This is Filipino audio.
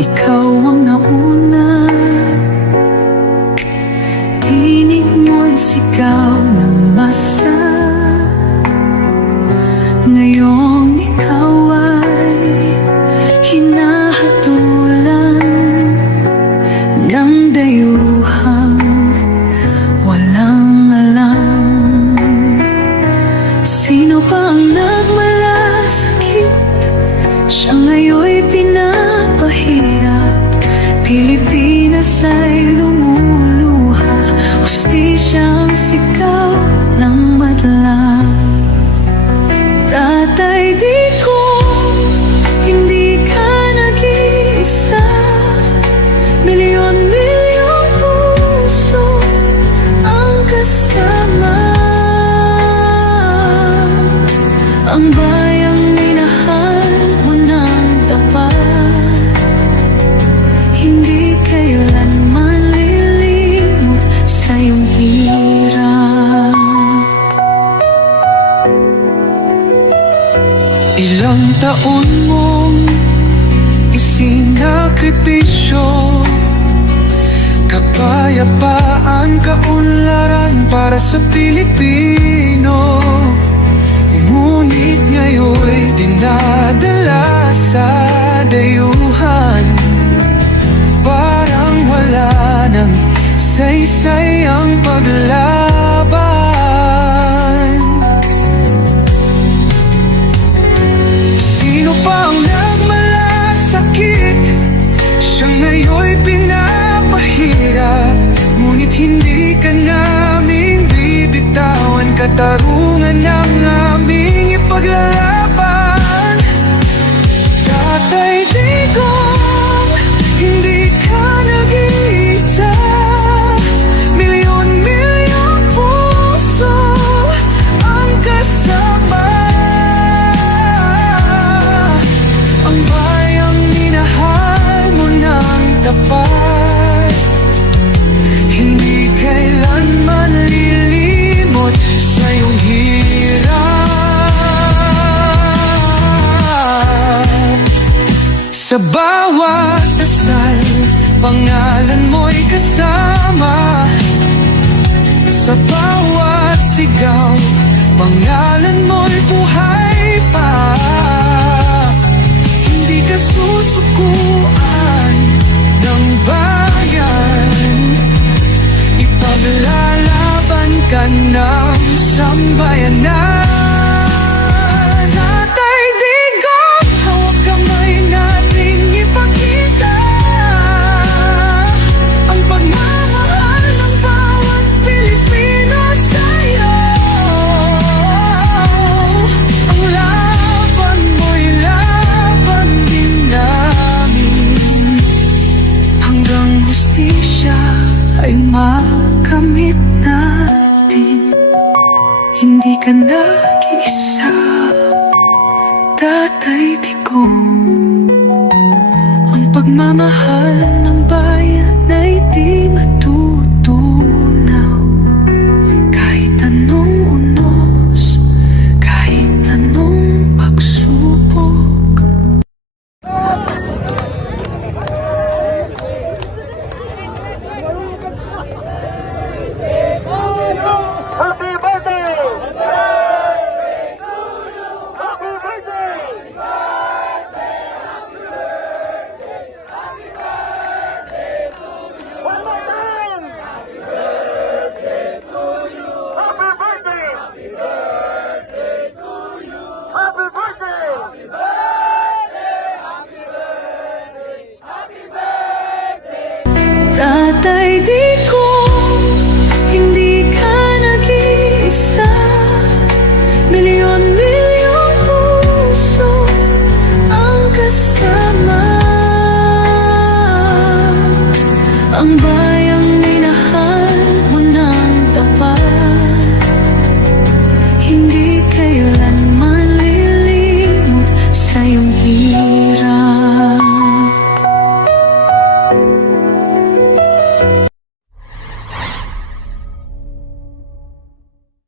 ikaw ang nauna. Tinig mo'y sigaw na masa. Ngayong ikaw ay hinahatulan ng dayuhang walang alam. Sino pa ang nagmalasakit? Siya ngayon'y pinapahirap. Pilipinas ay lumuluha, hustisyang sigaw ng madla. Tatay, di ko hindi ka nag-iisa. Milyon-milyong puso ang kasama. Ang bayang minahal mo ng tapat, hindi kailanman lilimot sa iyong hirap. Ilang taon mong isinakripisyo, kapayapaan, kaunlaran para sa Pilipino. Ngunit ngayon'y dinadala sa dayuhan, parang wala nang saysay ang paglaban. Sino pa ang nagmalasakit? Siya ngayon'y pinapahirap. Ngunit hindi ka namin bibitawan, katarungan ng aming ipaglalaban. Tatay Digong, hindi ka nag-iisa. Milyon-milyong puso ang kasama. Ang bayang minahal mo ng tapat, hindi kailanman lilimot sa iyong hirap. Sa bawat dasal, pangalan mo'y kasama. Sa bawat sigaw, pangalan mo'y buhay pa. Hindi ka susukuan ng bayan, ipaglalaban ka ng sambayanan. Tatay Digong, hawak kamay nating ipakita ang pagmamahal ng bawat Pilipino sa'yo. Ang laban mo'y laban din namin, hanggang hustisya ay makamit natin. Hindi ka nag-iisa, Tatay Digong. Ang pagmamahal